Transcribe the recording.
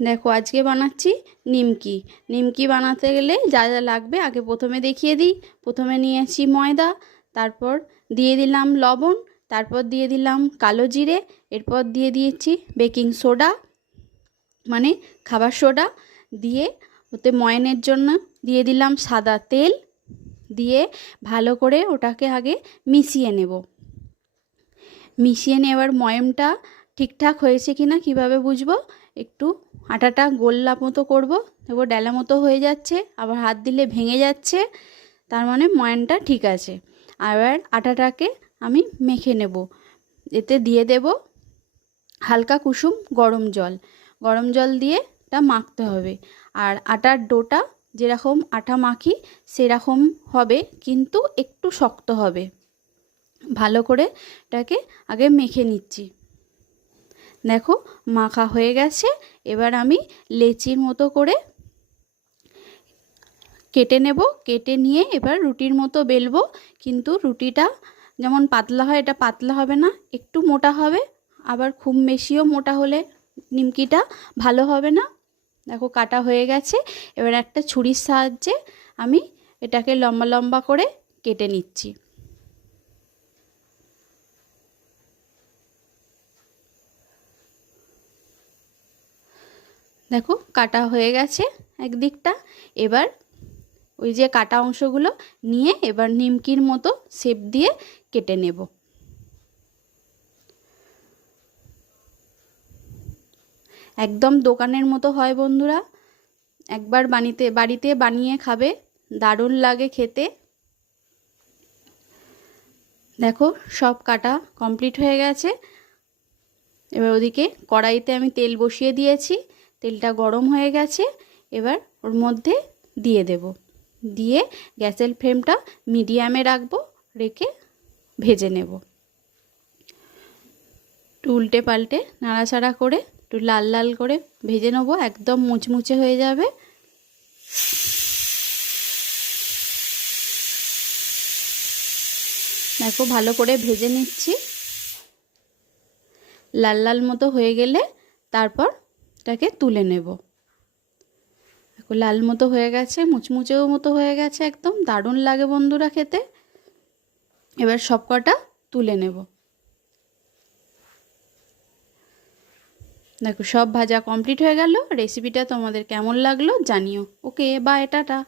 দেখো আজকে বানাচ্ছি নিমকি। নিমকি বানাতে গেলে যা যা লাগবে আগে প্রথমে দেখিয়ে দিই। প্রথমে নিয়েছি ময়দা, তারপর দিয়ে দিলাম লবণ, তারপর দিয়ে দিলাম কালো জিরে, এরপর দিয়ে দিয়েছি বেকিং সোডা মানে খাবার সোডা, দিয়ে ওতে ময়ানের জন্য দিয়ে দিলাম সাদা তেল, দিয়ে ভালো করে ওটাকে আগে মিশিয়ে নেব। মিশিয়ে নেবার ময়ামটা ঠিকঠাক হয়েছে কিনা কিভাবে বুঝবো? একটু আটাটা গোল্লা মতো করব, দেখো ডেলা মতো হয়ে যাচ্ছে, আবার হাত দিলে ভেঙে যাচ্ছে, তার মানে ময়ানটা ঠিক আছে। আবার আটাটাকে আমি মেখে নেব। এতে দিয়ে দেব হালকা কুসুম গরম জল। গরম জল দিয়ে এটা মাখতে হবে। আর আটার ডোটা যেরকম আটা মাখি সেরকম হবে, কিন্তু একটু শক্ত হবে। ভালো করে এটাকে আগে মেখে নিচ্ছি। দেখো মাখা হয়ে গেছে। এবার আমি লেচির মতো করে কেটে নেব। কেটে নিয়ে এবার রুটির মতো বেলবো, কিন্তু রুটিটা যেমন পাতলা হয় এটা পাতলা হবে না, একটু মোটা হবে। আবার খুব বেশিও মোটা হলে নিমকিটা ভালো হবে না। দেখো কাটা হয়ে গেছে। এবার একটা ছুরির সাহায্যে আমি এটাকে লম্বা লম্বা করে কেটে নিচ্ছি। দেখো কাটা হয়ে গেছে একদিকটা। এবার ওই যে কাটা অংশগুলো নিয়ে এবার নিমকির মতো শেপ দিয়ে কেটে নেব। একদম দোকানের মতো হয় বন্ধুরা, একবার বাড়িতে বানিয়ে খাবে, দারুণ লাগে খেতে। দেখো সব কাটা কমপ্লিট হয়ে গেছে। এবার ওদিকে কড়াইতে আমি তেল বসিয়ে দিয়েছি, তেলটা গরম হয়ে গেছে। এবার ওর মধ্যে দিয়ে দেব, দিয়ে গ্যাসের ফ্লেমটা মিডিয়ামে রাখবো, রেখে ভেজে নেব। একটু উল্টে পাল্টে নাড়াচাড়া করে একটু লাল লাল করে ভেজে নেবো, একদম মুচমুচে হয়ে যাবে। দেখো ভালো করে ভেজে নিচ্ছি। লাল লাল মতো হয়ে গেলে তারপর এটাকে তুলে নেব। দেখো লাল মতো হয়ে গেছে, মুচমুচেও মতো হয়ে গেছে, একদম দারুণ লাগে বন্ধুরা খেতে। এবার সব কটা তুলে নেব। দেখো সব ভাজা কমপ্লিট হয়ে গেল। রেসিপিটা তোমাদের কেমন লাগলো জানিও। Okay bye, tata.